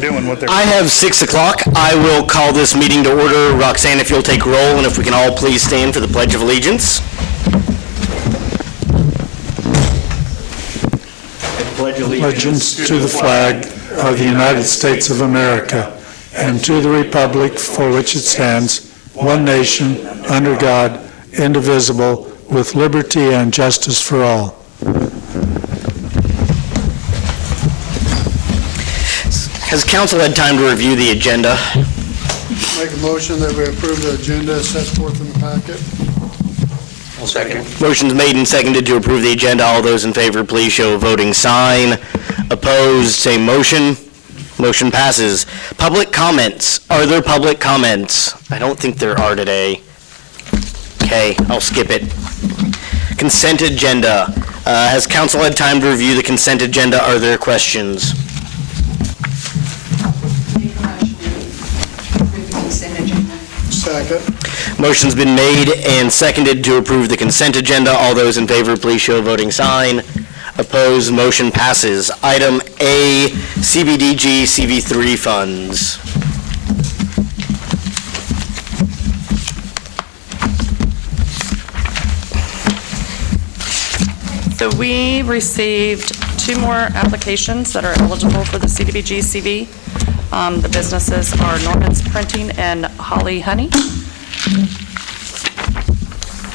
doing what they're... I have 6 o'clock. I will call this meeting to order. Roxanne, if you'll take roll, and if we can all please stand for the Pledge of Allegiance. Pledge allegiance to the flag of the United States of America and to the republic for which it stands, one nation, under God, indivisible, with liberty and justice for all. Has council had time to review the agenda? Make a motion that we approve the agenda set forth in the packet. I'll second. Motion's made and seconded to approve the agenda. All those in favor, please show a voting sign. Opposed, same motion. Motion passes. Public comments. Are there public comments? I don't think there are today. Okay, I'll skip it. Consent agenda. Has council had time to review the consent agenda? Are there questions? Second. Motion's been made and seconded to approve the consent agenda. All those in favor, please show a voting sign. Opposed, motion passes. Item A, CBDG CV3 funds. So we received 2 more applications that are eligible for the CDBG CV. The businesses are Norman's Printing and Holly Honey.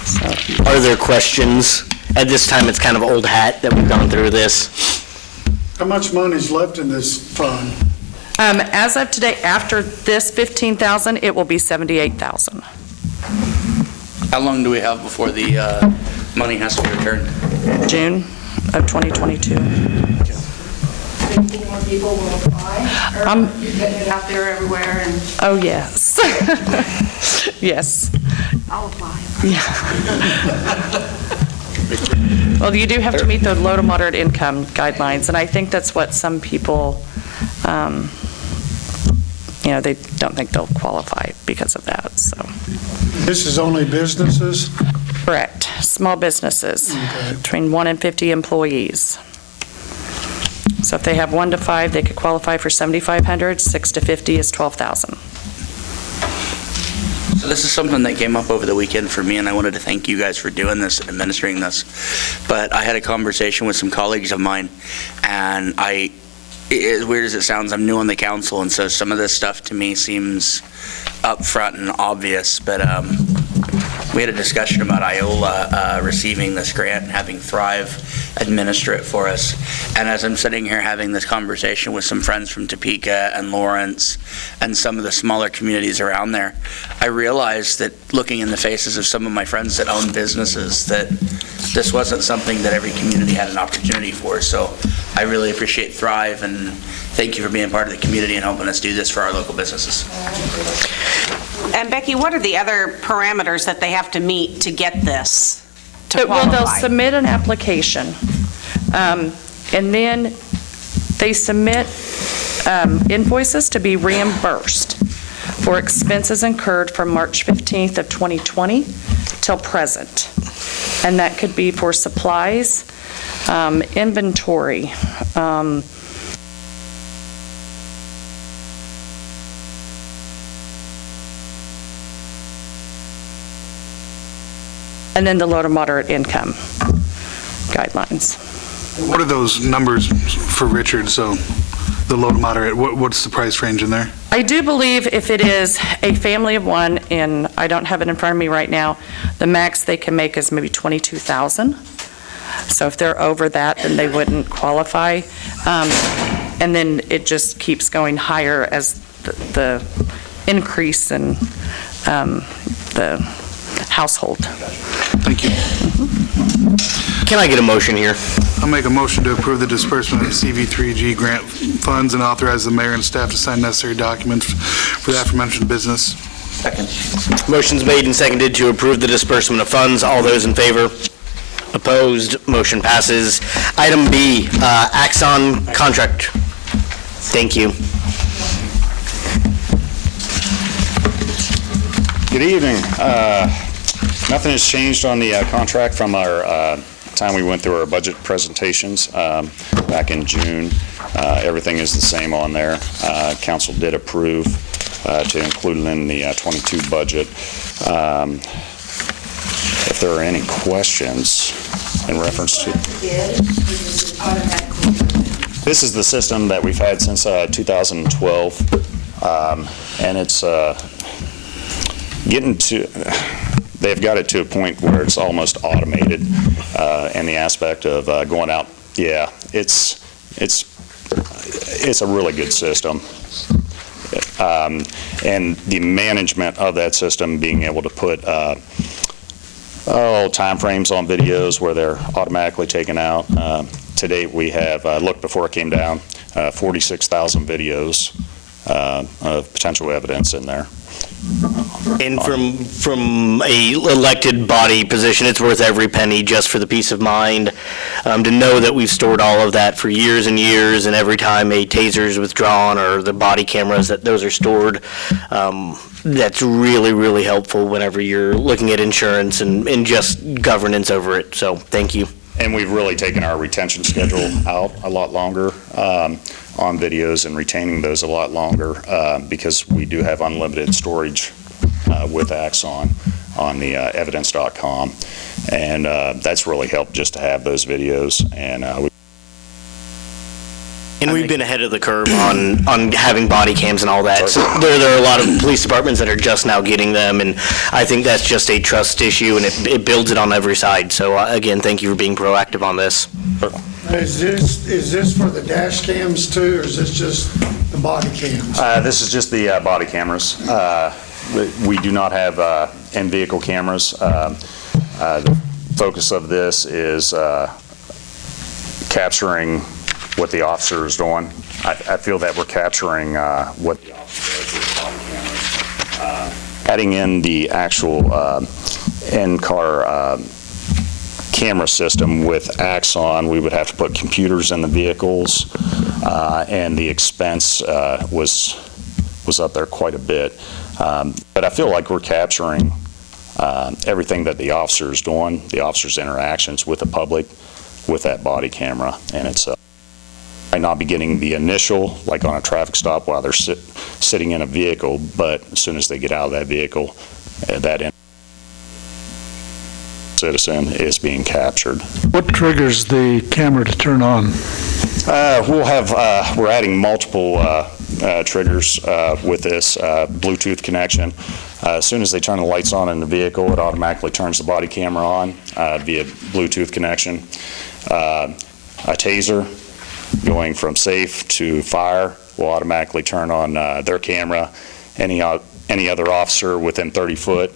So. Are there questions? At this time, it's kind of old hat that we've gone through this. How much money is left in this fund? As of today, after this $15,000, it will be $78,000. How long do we have before the money has to be returned? June of 2022. More people will apply? Or you're getting it out there everywhere? And Oh, yes. Yes. I'll apply. Yeah. Well, you do have to meet the low to moderate income guidelines, and I think that's what some people, they don't think they'll qualify because of that, so. This is only businesses? Correct. Small businesses, between 1 and 50 employees. So if they have 1 to 5, they could qualify for $7,500. 6 to 50 is $12,000. So this is something that came up over the weekend for me, and I wanted to thank you guys for doing this and administering this. But I had a conversation with some colleagues of mine, and as weird as it sounds, I'm new on the council, and so some of this stuff to me seems upfront and obvious, but we had a discussion about Iola receiving this grant and having Thrive administer it for us. And as I'm sitting here having this conversation with some friends from Topeka and Lawrence and some of the smaller communities around there, I realized that looking in the faces of some of my friends that own businesses, that this wasn't something that every community had an opportunity for. So I really appreciate Thrive, and thank you for being part of the community and helping us do this for our local businesses. And Becky, what are the other parameters that they have to meet to get this, to Well, qualify? they'll submit an application, and then they submit invoices to be reimbursed for expenses incurred from March 15th of 2020 till present. And that could be for supplies, inventory, and then the low to moderate income guidelines. What are those numbers for Richard? So the low to moderate, what's the price range in there? I do believe if it is a family of 1, and I don't have it in front of me right now, the max they can make is maybe $22,000. So if they're over that, then they wouldn't qualify. And then it just keeps going higher as the increase in the household. Thank you. Can I get a motion here? I'll make a motion to approve the disbursement of CV3G grant funds and authorize the mayor and staff to sign necessary documents for the aforementioned business. Second. Motion's made and seconded to approve the disbursement of funds. All those in favor? Opposed? Motion passes. Item B, Axon Contract. Thank you. Good evening. Nothing has changed on the contract from our time we went through our budget presentations back in June. Everything is the same on there. Council did approve to include it in the 22 budget. If there are any questions in reference to... This is the system that we've had since 2012, and it's getting to... They've got it to a point where it's almost automated, in the aspect of going out. Yeah, it's a really good system. And the management of that system, being able to put time frames on videos where they're automatically taken out. To date, we have, looked before it came down, 46,000 videos of potential evidence in there. And from a elected body position, it's worth every penny just for the peace of mind, to know that we've stored all of that for years and years, and every time a taser is withdrawn or the body cameras, that those are stored. That's really, really helpful whenever you're looking at insurance and just governance over it. So thank you. And we've really taken our retention schedule out a lot longer on videos, and retaining those a lot longer because we do have unlimited storage with Axon on the evidence.com. And that's really helped just to have those videos. And we've been ahead of the curve on having body cams and all that. So there are a lot of police departments that are just now getting them, and I think that's just a trust issue, and it builds it on every side. So again, thank you for being proactive on this. Is this for the dash cams too, or is this just the body cams? This is just the body cameras. We do not have in-vehicle cameras. The focus of this is capturing what the officer is doing. I feel that we're capturing what the officer does with body cameras. Adding in the actual in-car camera system with Axon, we would have to put computers in the vehicles, and the expense was up there quite a bit. But I feel like we're capturing everything that the officer is doing, the officer's interactions with the public with that body camera, and it's might not be getting the initial, like on a traffic stop while they're sitting in a vehicle, but as soon as they get out of that vehicle, that citizen is being captured. What triggers the camera to turn on? We're adding multiple triggers with this Bluetooth connection. As soon as they turn the lights on in the vehicle, it automatically turns the body camera on via Bluetooth connection. A taser going from safe to fire will automatically turn on their camera. Any other officer within 30 foot.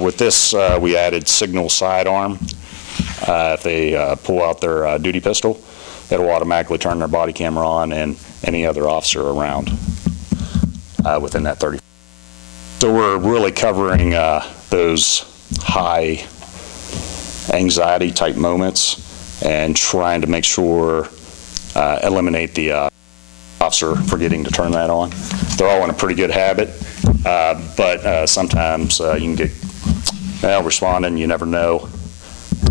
With this, we added signal sidearm. If they pull out their duty pistol, it'll automatically turn their body camera on, and any other officer around within that 30. So we're really covering those high anxiety type moments and trying to make sure eliminate the officer forgetting to turn that on. They're all in a pretty good habit, but sometimes you can get responding, you never know,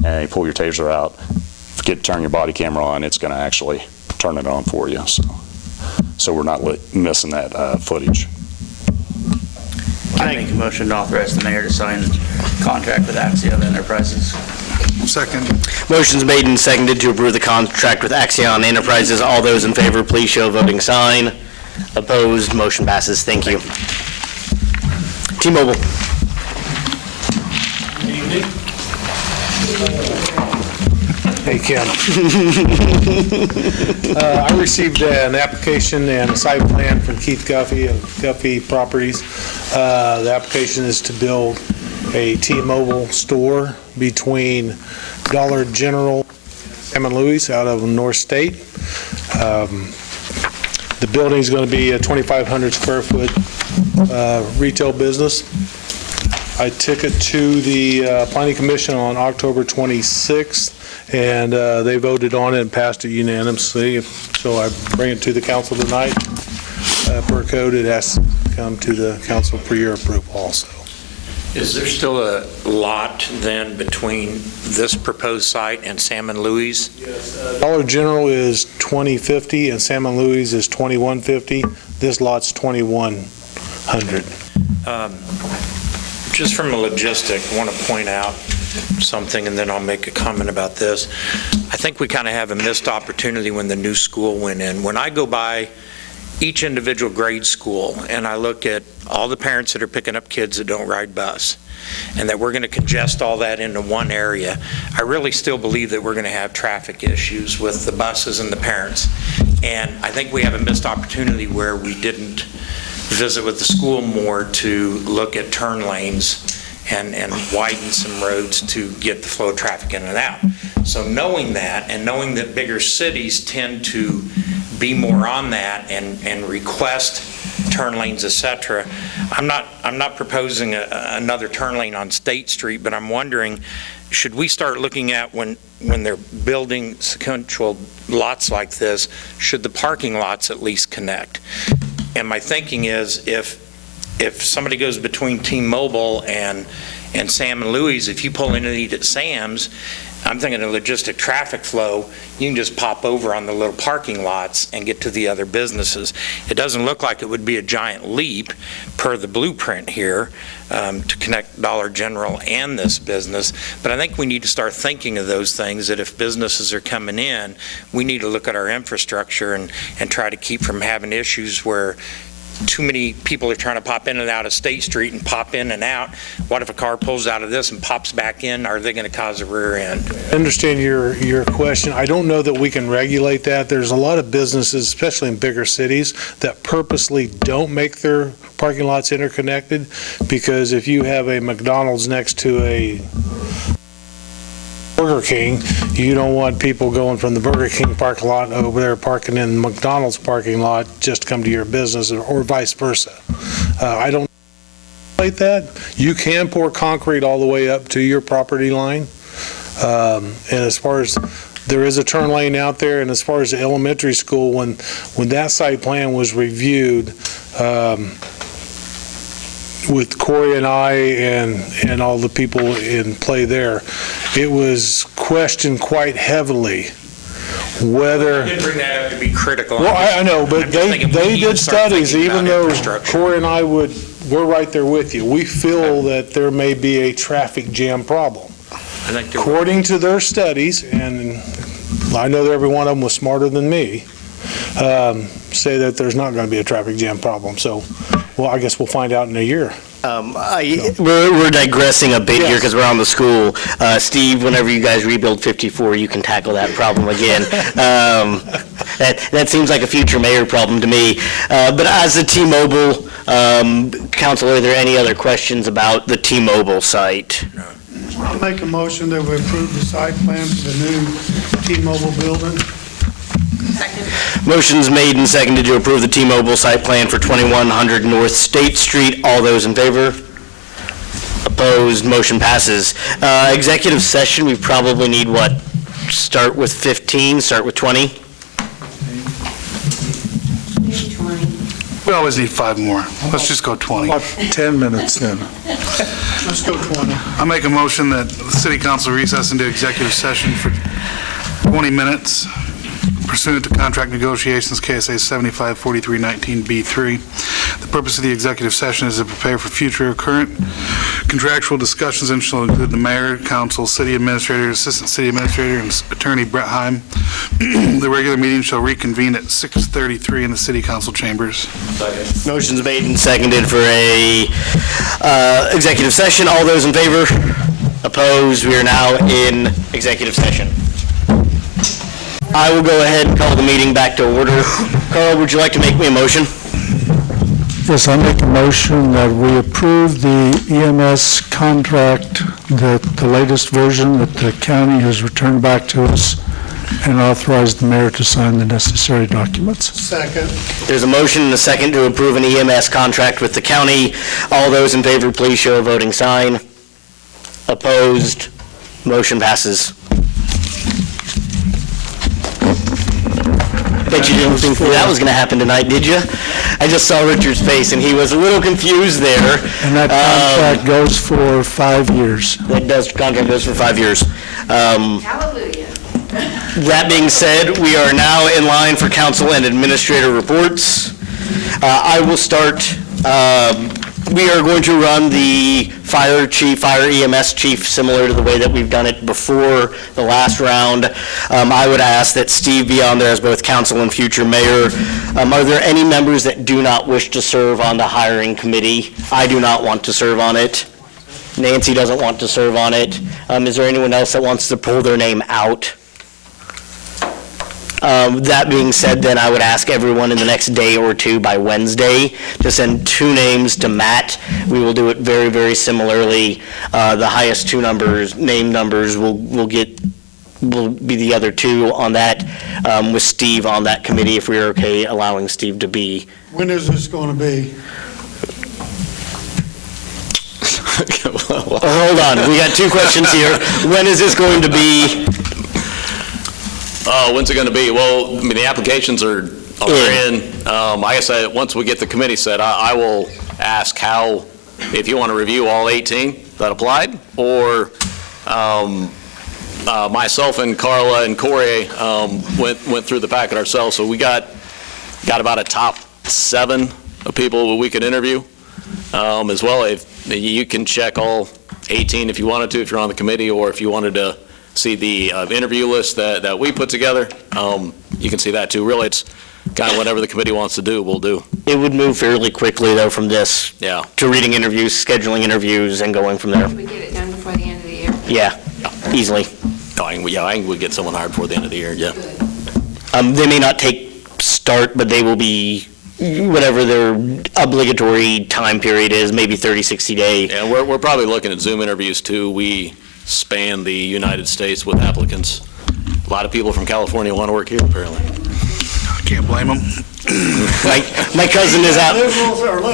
and you pull your taser out, forget to turn your body camera on, it's going to actually turn it on for you. So we're not missing that footage. I make a motion to authorize the mayor to sign contract with Axon Enterprises. Second. Motion's made and seconded to approve the contract with Axon Enterprises. All those in favor, please show a voting sign. Opposed, motion passes. Thank you. T-Mobile. Hey, Kim. I received an application and a site plan from Keith Guffey of Guffey Properties. The application is to build a T-Mobile store between Dollar General and Sam & Louis out of North State. The building is going to be a 2,500 square foot retail business. I took it to the Planning Commission on October 26th, and they voted on it and passed it unanimously. So I bring it to the council tonight. Per code, it has to come to the council for your approval also. Is there still a lot then between this proposed site and Sam and Louis? Yes. Dollar General is 2050 and Sam and Louis is 2150. This lot's 2100. Just from a logistic, I want to point out something, and then I'll make a comment about this. I think we kind of have a missed opportunity when the new school went in. When I go by each individual grade school and I look at all the parents that are picking up kids that don't ride bus, and that we're going to congest all that into one area, I really still believe that we're going to have traffic issues with the buses and the parents. And I think we have a missed opportunity where we didn't visit with the school more to look at turn lanes and widen some roads to get the flow of traffic in and out. So knowing that, and knowing that bigger cities tend to be more on that and request turn lanes, et cetera, I'm not proposing another turn lane on State Street, but I'm wondering, should we start looking at when they're building sequential lots like this, should the parking lots at least connect? And my thinking is, if somebody goes between T-Mobile and Sam and Louis, if you pull in and eat at Sam's, I'm thinking of logistic traffic flow, you can just pop over on the little parking lots and get to the other businesses. It doesn't look like it would be a giant leap per the blueprint here to connect Dollar General and this business, but I think we need to start thinking of those things, that if businesses are coming in, we need to look at our infrastructure and try to keep from having issues where too many people are trying to pop in and out of State Street and pop in and out. What if a car pulls out of this and pops back in? Are they going to cause a rear end? I understand your question. I don't know that we can regulate that. There's a lot of businesses, especially in bigger cities, that purposely don't make their parking lots interconnected, because if you have a McDonald's next to a Burger King, you don't want people going from the Burger King parking lot over there parking in the McDonald's parking lot just to come to your business, or vice versa. I don't like that. You can pour concrete all the way up to your property line. And as far as there is a turn lane out there, and as far as the elementary school, when that site plan was reviewed, with Corey and I and all the people in play there, it was questioned quite heavily whether... I didn't bring that up to be critical. Well, I know, but they did studies, even though Corey and I we're right there with you. We feel that there may be a traffic jam problem. According to their studies, and I know that every one of them was smarter than me, say that there's not going to be a traffic jam problem. So, well, I guess we'll find out in a year. We're digressing a bit here because we're on the school. Steve, whenever you guys rebuild 54, you can tackle that problem again. That seems like a future mayor problem to me. But as a T-Mobile, council, are there any other questions about the T-Mobile site? I'll make a motion that we approve the site plan for the new T-Mobile building. Second. Motion's made and seconded to approve the T-Mobile site plan for 2100 North State Street. All those in favor? Opposed? Motion passes. Executive session, we probably need what? Start with 15, start with 20? Maybe 20. We always need 5 more. Let's just go 20. About 10 minutes then. Let's go 20. I make a motion that the city council recess into executive session for 20 minutes pursuant to contract negotiations, KSA 754319B3. The purpose of the executive session is to prepare for future current contractual discussions and shall include the mayor, council, city administrator, assistant city administrator, and attorney Brett Heim. The regular meeting shall reconvene at 6:33 in the city council chambers. Motion's made and seconded for a executive session. All those in favor? Opposed? We are now in executive session. I will go ahead and call the meeting back to order. Carl, would you like to make me a motion? Yes, I make a motion that we approve the EMS contract, the latest version that the county has returned back to us, and authorize the mayor to sign the necessary documents. Second. There's a motion and a second to approve an EMS contract with the county. All those in favor, please show a voting sign. Opposed? Motion passes. Bet you didn't think that was going to happen tonight, did you? I just saw Richard's face, and he was a little confused there. And that contract goes for 5 years. Contract goes for 5 years. Hallelujah. That being said, we are now in line for council and administrator reports. I will start. We are going to run the fire EMS chief, similar to the way that we've done it before the last round. I would ask that Steve be on there as both council and future mayor. Are there any members that do not wish to serve on the hiring committee? I do not want to serve on it. Nancy doesn't want to serve on it. Is there anyone else that wants to pull their name out? That being said, then I would ask everyone in the next day or two by Wednesday to send 2 names to Matt. We will do it very, very similarly. The highest 2 name numbers will be the other 2 on that, with Steve on that committee, if we're okay allowing Steve to be. When is this going to be? Hold on, we got 2 questions here. When is this going to be? When's it going to be? Well, I mean, the applications are in. Like I said, once we get the committee set, I will ask how, if you want to review all 18 that applied, or myself and Carla and Corey went through the packet ourselves. So we got about a top 7 of people we could interview as well. If you can check all 18 if you wanted to, if you're on the committee, or if you wanted to see the interview list that we put together, you can see that too. Really, it's kind of whatever the committee wants to do, we'll do. It would move fairly quickly, though, from this to reading interviews, scheduling interviews, and going from there. Can we get it done before the end of the year? Yeah, easily. I think we get someone hired before the end of the year, yeah. They may not start, but they will be whatever their obligatory time period is, maybe 30, 60 day. Yeah, we're probably looking at Zoom interviews too. We span the United States with applicants. A lot of people from California want to work here, apparently. Can't blame them. My cousin is out.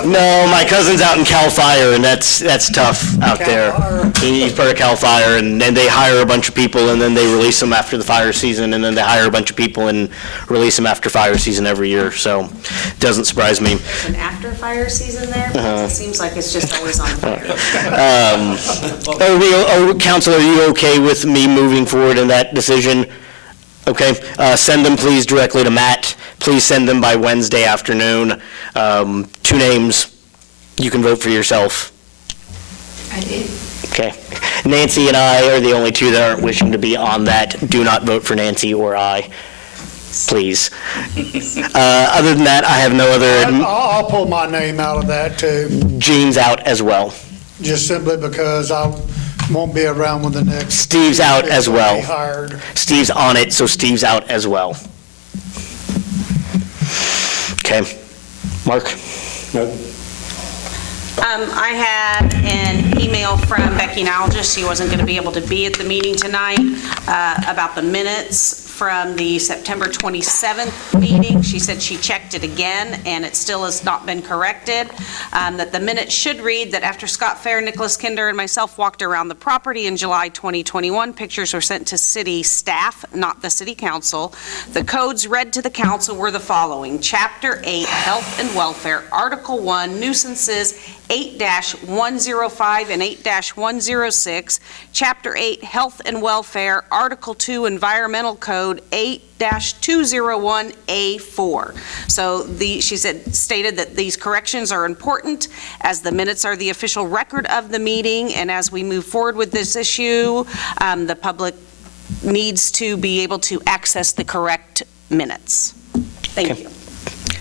No, my cousin's out in Cal Fire, and that's tough out there. He's part of Cal Fire, and then they hire a bunch of people, and then they release them after the fire season, and then they hire a bunch of people and release them after fire season every year. So, it doesn't surprise me. There's an after fire season there? It seems like it's just always on fire. Council, are you okay with me moving forward in that decision? Okay, send them please directly to Matt. Please send them by Wednesday afternoon. 2 names, you can vote for yourself. I did. Okay. Nancy and I are the only 2 that aren't wishing to be on that. Do not vote for Nancy or I, please. Other than that, I have no other. I'll pull my name out of that too, Gene's out as well. just simply because I won't be around when the next. Steve's out as well. Be hired. Steve's on it, so Steve's out as well. Okay. Mark? I had an email from Becky Nalgis. She wasn't going to be able to be at the meeting tonight about the minutes from the September 27th meeting. She said she checked it again, and it still has not been corrected. That the minutes should read that after Scott Fair, Nicholas Kinder, and myself walked around the property in July 2021, pictures were sent to city staff, not the city council. The codes read to the council were the following: Chapter 8, Health and Welfare, Article 1, Nuisances, 8-105 and 8-106, Chapter 8, Health and Welfare, Article 2, Environmental Code, 8-201A4. So she stated that these corrections are important as the minutes are the official record of the meeting, and as we move forward with this issue, the public needs to be able to access the correct minutes. Thank you.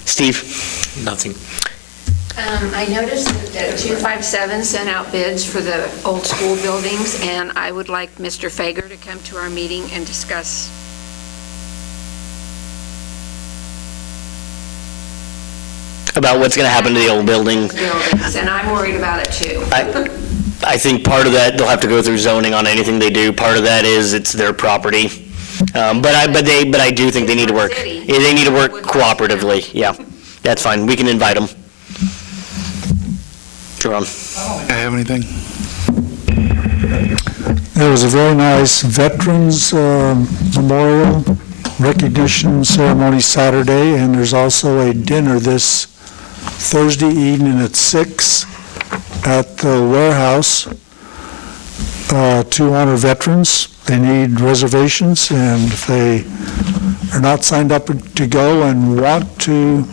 Steve? Nothing. I noticed that 257 sent out bids for the old school buildings, and I would like Mr. Fager to come to our meeting and discuss. About what's going to happen to the old building. Buildings, and I'm worried about it too. I think part of that, they'll have to go through zoning on anything they do. Part of that is it's their property. But I do think they need to work. Yeah, they need to work cooperatively. Yeah, that's fine. We can invite them. Jerome. I don't think I have anything. There was a very nice Veterans Memorial recognition ceremony Saturday, and there's also a dinner this Thursday evening at 6 at the warehouse to honor veterans. They need reservations, and if they are not signed up to go and want to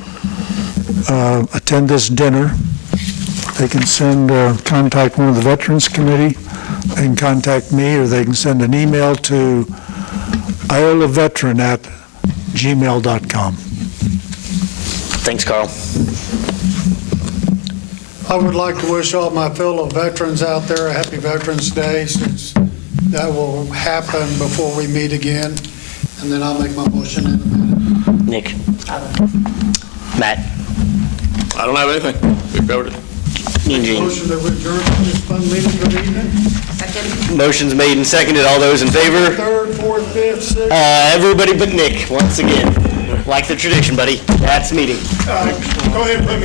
attend this dinner, they can contact one of the Veterans Committee. They can contact me, or they can send an email to iolaveteran@gmail.com. Thanks, Carl. I would like to wish all my fellow veterans out there a happy Veterans Day, since that will happen before we meet again, and then I'll make my motion in a minute. Nick? Matt? I don't have anything. We've covered it. Eugene? Motion to adjourn this fun meeting for the evening? Second. Motion's made and seconded. All those in favor? Third, fourth, fifth, sixth. Everybody but Nick, once again. Like the tradition, buddy. That's the meeting. Go ahead and put me